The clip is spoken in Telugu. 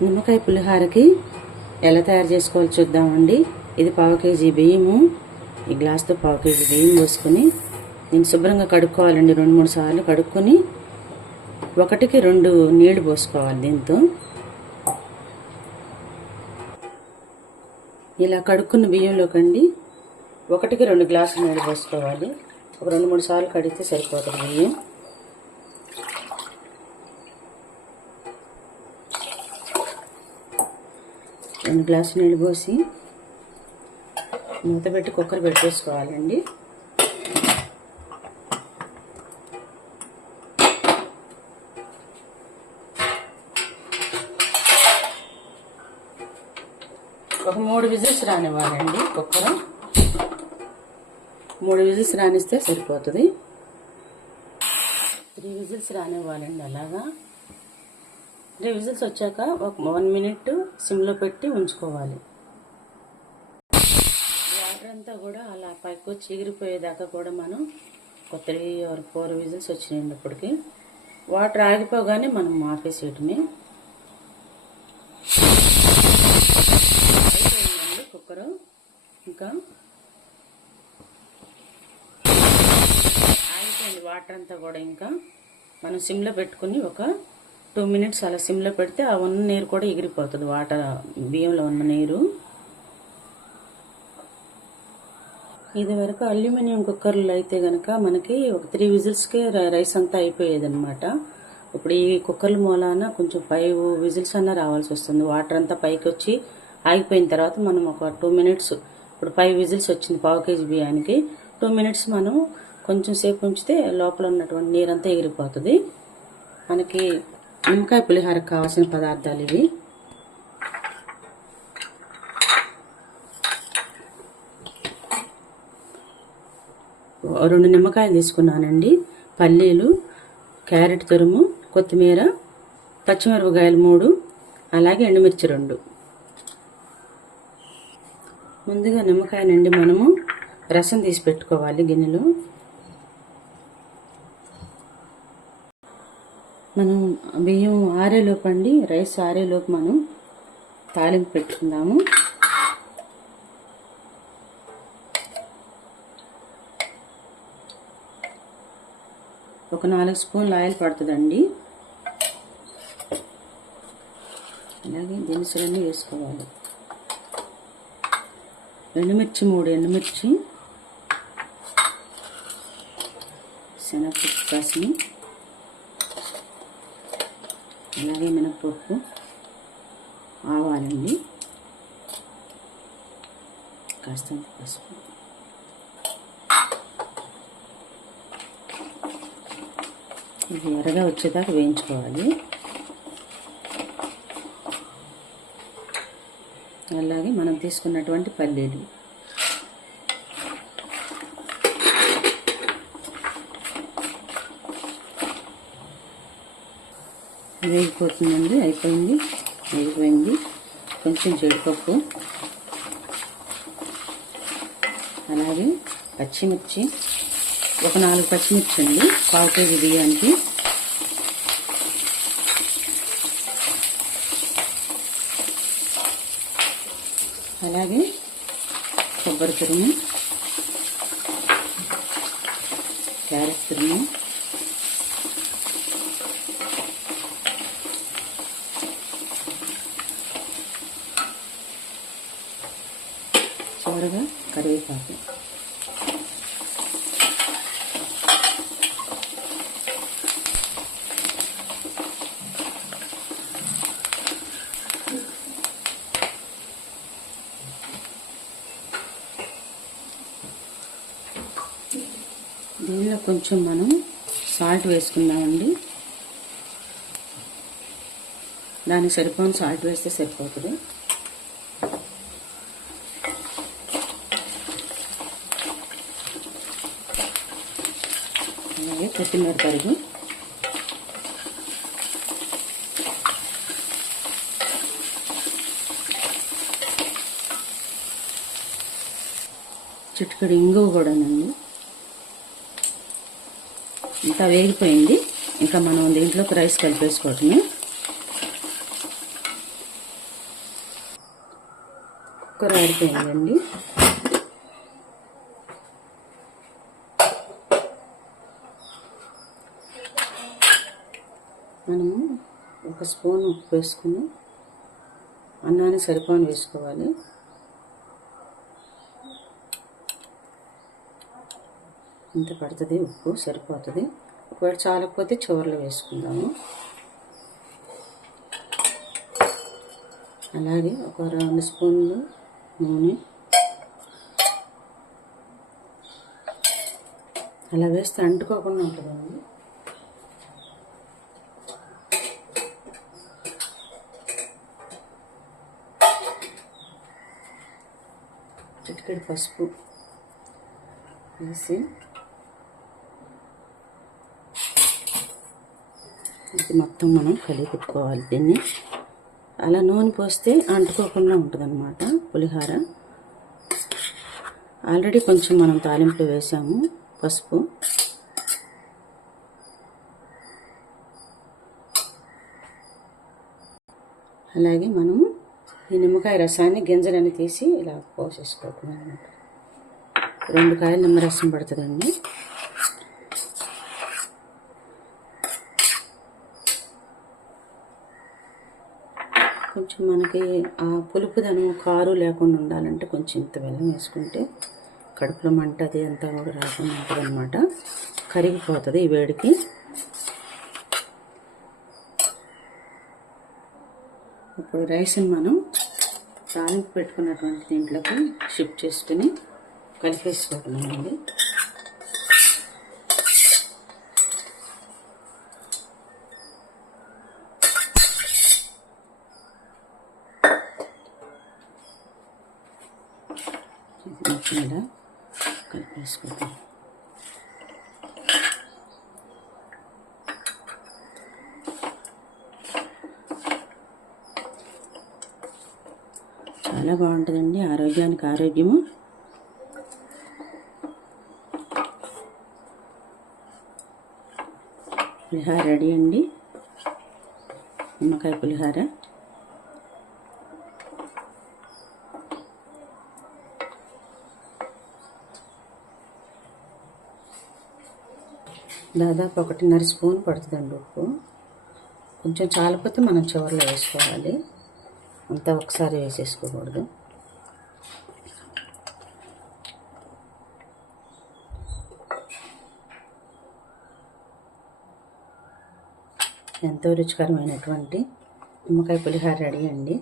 నిమ్మకాయ పులిహారకి ఎలా తయారు చేసుకోవాలో చూద్దామండి. ఇది పావు కేజీ బియ్యము. ఈ గ్లాస్తో పావు కేజీ బియ్యం పోసుకొని దీన్ని శుభ్రంగా కడుక్కోవాలండి. రెండు మూడు సార్లు కడుక్కొని ఒకటికి రెండు నీళ్ళు పోసుకోవాలి దీంతో. ఇలా కడుక్కున్న బియ్యంలోకండి ఒకటికి రెండు గ్లాసులు నీళ్ళు పోసుకోవాలి. ఒక రెండు మూడు సార్లు కడిగితే సరిపోతుంది బియ్యం. రెండు గ్లాసులు నీళ్ళు పోసి మూత పెట్టి కుక్కర్ పెట్టేసుకోవాలండి. ఒక మూడు విజిల్స్ రానివ్వాలండి కుక్కర్. మూడు విజిల్స్ రానిస్తే సరిపోతుంది. త్రీ విజిల్స్ రానివ్వాలండి అలాగా. త్రీ విజిల్స్ వచ్చాక ఒక వన్ మినిట్ సిమ్లో పెట్టి ఉంచుకోవాలి. వాటర్ అంతా కూడా అలా పైకి వచ్చి ఎగిరిపోయేదాకా కూడా మనం ఒక త్రీ ఆర్ ఫోర్ విజిల్స్ వచ్చినాయండి ఇప్పటికి వాటర్ ఆగిపోగానే మనం ఆపేసేయటమే అయిపోయిందండి కుక్కరు. ఇంకా ఆగిపోయింది వాటర్ అంతా కూడా. ఇంకా మనం సిమ్లో పెట్టుకుని ఒక టూ మినిట్స్ అలా సిమ్లో పెడితే ఆ ఉన్న నీరు కూడా ఎగిరిపోతుంది వాటర్ బియ్యంలో ఉన్న నీరు. ఇది వరకు అల్యూమినియం కుక్కర్లు అయితే కనుక మనకి ఒక త్రీ విజిల్స్కే రైస్ అంతా అయిపోయేది అనమాట ఇప్పుడు ఈ కుక్కర్ల మూలాన కొంచెం ఫైవ్ విజిల్స్ అన్నా రావాల్సి వస్తుంది. వాటర్ అంతా పైకి వచ్చి ఆగిపోయిన తర్వాత మనం ఒక టూ మినిట్స్ ఇప్పుడు ఫైవ్ విజిల్స్ వచ్చింది పావు కేజీ బియ్యానికి. టూ మినిట్స్ మనం కొంచెం సేపు ఉంచితే లోపల ఉన్నటువంటి నీరంతా ఎగిరిపోతుంది. మనకి నిమ్మకాయ పులిహారకు కావాల్సిన పదార్థాలు ఇవి. రెండు నిమ్మకాయలు తీసుకున్నానండి. పల్లీలు క్యారెట్ తురుము కొత్తిమీర పచ్చిమిరపకాయలు మూడు అలాగే ఎండుమిర్చి రెండు. ముందుగా నిమ్మకాయ నుండి మనము రసం తీసి పెట్టుకోవాలి గిన్నెలో. మనం బియ్యం ఆరేలోపు అండి రైస్ ఆరేలోపు మనం తాలింపు పెట్టుకుందాము. ఒక నాలుగు స్పూన్లు ఆయిల్ పడుతుందండి. అలాగే దినుసులన్నీ వేసుకోవాలి. ఎండుమిర్చి మూడు ఎండుమిర్చి శనగపప్పు కాసిని అలాగే మినప్పప్పు ఆవాలండి కాస్త పసుపు. ఇది ఎర్రగా వచ్చేదాకా వేయించుకోవాలి. అలాగే మనం తీసుకున్నటువంటి పల్లీలు. వేగిపోతుందండి అయిపోయింది వేగిపోయింది కొంచెం జీడిపప్పు అలాగే పచ్చిమిర్చి ఒక నాలుగు పచ్చిమిర్చి అండి పావు కేజీ బియ్యానికి. అలాగే కొబ్బరి తురుము క్యారెట్ తురుము చివరగా కరివేపాకు. దీనిలో కొంచెం మనం సాల్ట్ వేసుకుందామండి. దానికి సరిపోని సాల్ట్ వేస్తే సరిపోతుంది. కొత్తిమీర తరుగు చిట్కడి ఇంగువ కూడానండి ఇంకా వేగిపోయింది. ఇంకా మనం దీంట్లోకి రైస్ కలిపేసుకోవటం కూర ఆడిపోయిందండి మనము ఒక స్పూన్ ఉప్పు వేసుకుని అన్నాన్ని సరిపోని వేసుకోవాలి. ఇంత పడుతుంది ఉప్పు సరిపోతుంది. ఒకవేళ చాలకపోతే చివరిలో వేసుకుందాము. అలాగే ఒక రెండు స్పూన్లు నూనె. అలా వేస్తే అంటుకోకుండా ఉంటుందండి. చిటికెడు పసుపు. వేసి ఇది మొత్తం మనం కలిగి పెట్టుకోవాలి దీన్ని. అలా నూనె పోస్తే అంటుకోకుండా ఉంటుందన్నమాట పులిహార. ఆల్రెడీ కొంచెం మనం తాలింపులు వేసాము పసుపు. అలాగే మనము ఈ నిమ్మకాయ రసాన్ని గింజలన్నీ తీసి ఇలా పోసేసుకోవటం అనమాట రెండు కాయలు నిమ్మరసం పడుతుందండి. కొంచెం మనకి ఆ పులుపుదనం కారు లేకుండా ఉండాలంటే కొంచెం ఇంత బెల్లం వేసుకుంటే కడుపులో మంట అది అంతా కూడా రాకుండా ఉంటుంది అనమాట కరిగిపోతుంది ఈ వేడికి. ఇప్పుడు రైస్ని మనం తాలింపు పెట్టుకున్నటువంటి దీంట్లోకి షిఫ్ట్ చేసుకుని కలిపేసుకోవాలండి ఇది. ఇలా కలిపేసుకుంటాం చాలా బాగుంటుందండి. ఆరోగ్యానికి ఆరోగ్యము. పులిహార రెడీ అండి. నిమ్మకాయ పులిహార. దాదాపు ఒకటిన్నర స్పూన్ పడుతుందండి ఉప్పు. కొంచెం చాలిపోతే మనం చివరిలో వేసుకోవాలి. అంతా ఒకసారి వేసేసుకోకూడదు. ఎంతో రుచికరమైనటువంటి నిమ్మకాయ పులిహార రెడీ అండి.